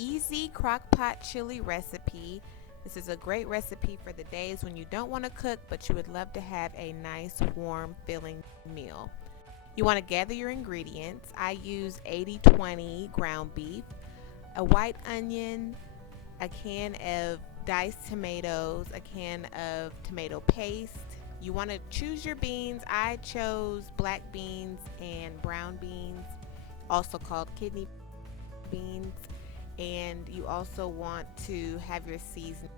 easy crock pot chili recipe. This is a great recipe for the days when you don't want to cook but you would love to have a nice, warm, filling meal. You want to gather your ingredients. I use 80/20 ground beef, a white onion, a can of diced tomatoes, a can of tomato paste. You want to choose your beans. I chose black beans and brown beans, also called kidney beans. And you also want to have your seasoning.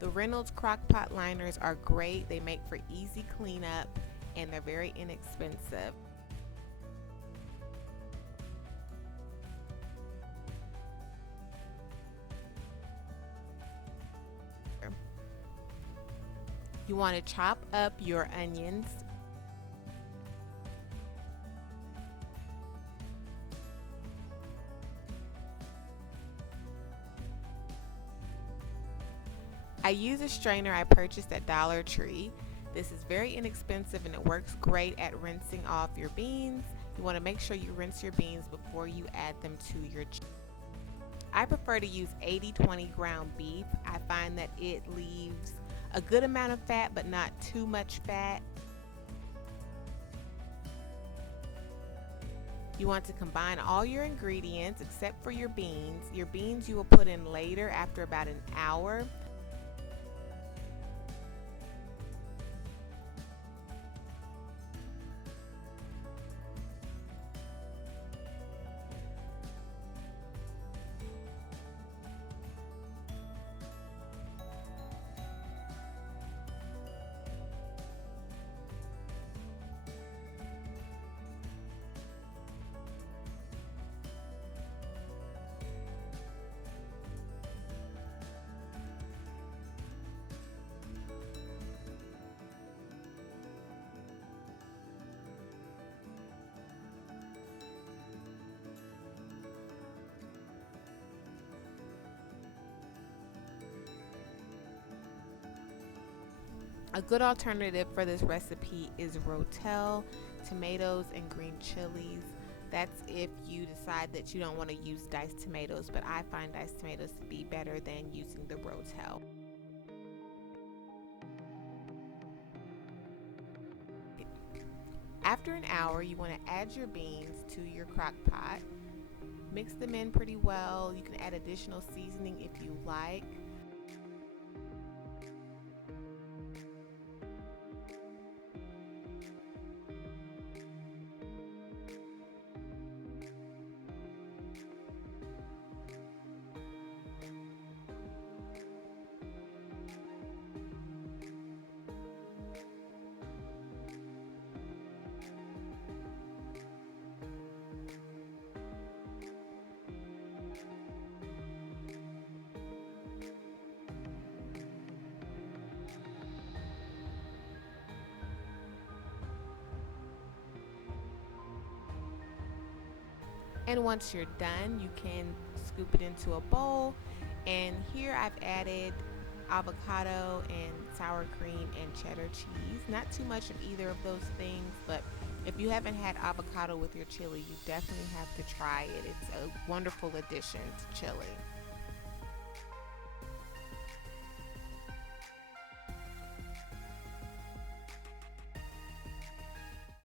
The Reynolds crock pot liners are great. They make for easy cleanup and they're very inexpensive. You want to chop up your onions. I use a strainer I purchased at Dollar Tree. This is very inexpensive and it works great at rinsing off your beans. You want to make sure you rinse your beans before you add them to your I prefer to use 80/20 ground beef. I find that it leaves a good amount of fat but not too much fat. You want to combine all your ingredients except for your beans. Your beans you will put in later after about an hour. A good alternative for this recipe is rotel, tomatoes, and green chilies. That's if you decide that you don't want to use diced tomatoes, but I find diced tomatoes to be better than using the rotel. After an hour, you want to add your beans to your crock pot. Mix them in pretty well. You can add additional seasoning if you like. And once you're done, you can scoop it into a bowl. And here I've added avocado and sour cream and cheddar cheese. Not too much of either of those things, but if you haven't had avocado with your chili, you definitely have to try it. It's a wonderful addition to chili.